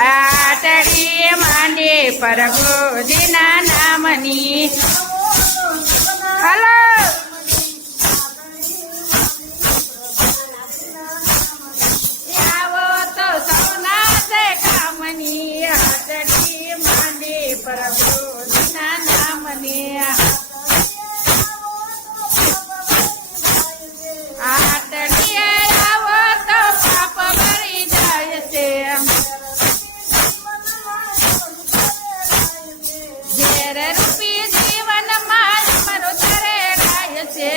આટડી માંડે પ્રભુજીના નામની હલો આવો તો સૌના છે કામની આટડી માંડે પ્રભુજીના નામની આટડીએ આવો તો પાપ ભરી જાય છે ઝેર રૂપી જીવનમાં મરો તરે ગાય છે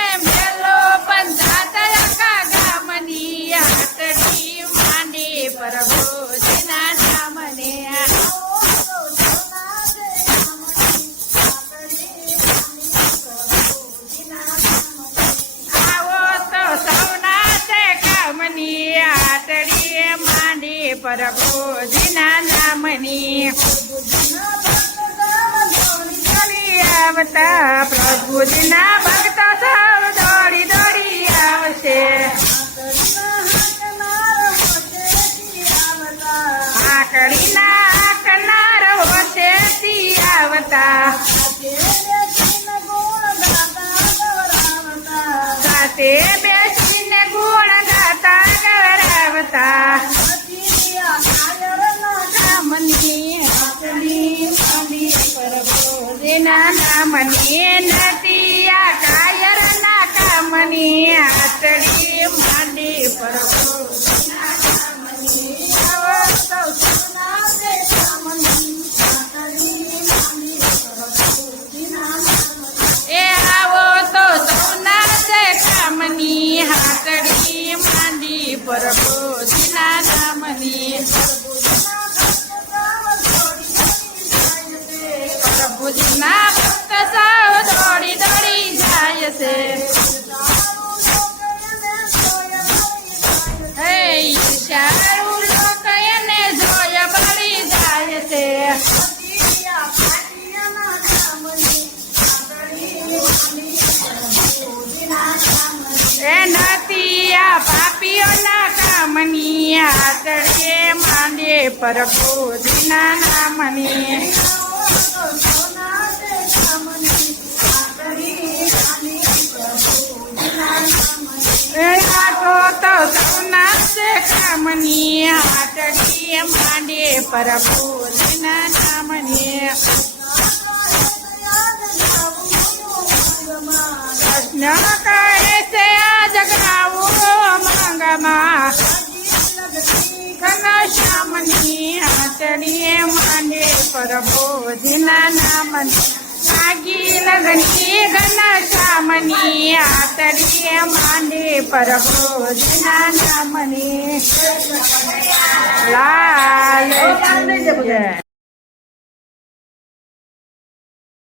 એમ પેલો પંચાયત આખા ગામની આટડી માંડી પ્રભુજીના નામને આટડી માંડી પ્રભુજીના નામની આવતા પ્રભુજીના ભક્ત સૌ દોડી દોડી આવશે આકડીના કનાર હોશે આવતા સાથે બેસીને ગુણ ગાતા ગવરાવતા પ્રભુજીના નામની નતિયા કાયરના કામની આટડી માંડી પ્રભુજીના નામની એ આવો તો સૌના છે કામની હાટડી માંડી પ્રભુજીના નામની પ્રભુજીના ભક્ત સૌ દોડી દોડી જાય છે હે ઈર્ષાળુ લોક એને જોય બળી જાય છે એ નતિયા પાપીઓના કામની આટડીએ માંડે પ્રભુજીના નામની તો સૌના છે કામની આટડીએ માંડે પ્રભુજીના નામની કૃષ્ણ કહે છે આ જગરાવું માંગમાં ઘનશ્યામની આટડીએ માંડે પ્રભુજીના નામની આગી લગની ઘનશ્યામની આટડીએ માંડે પ્રભુજીના નામની લાલ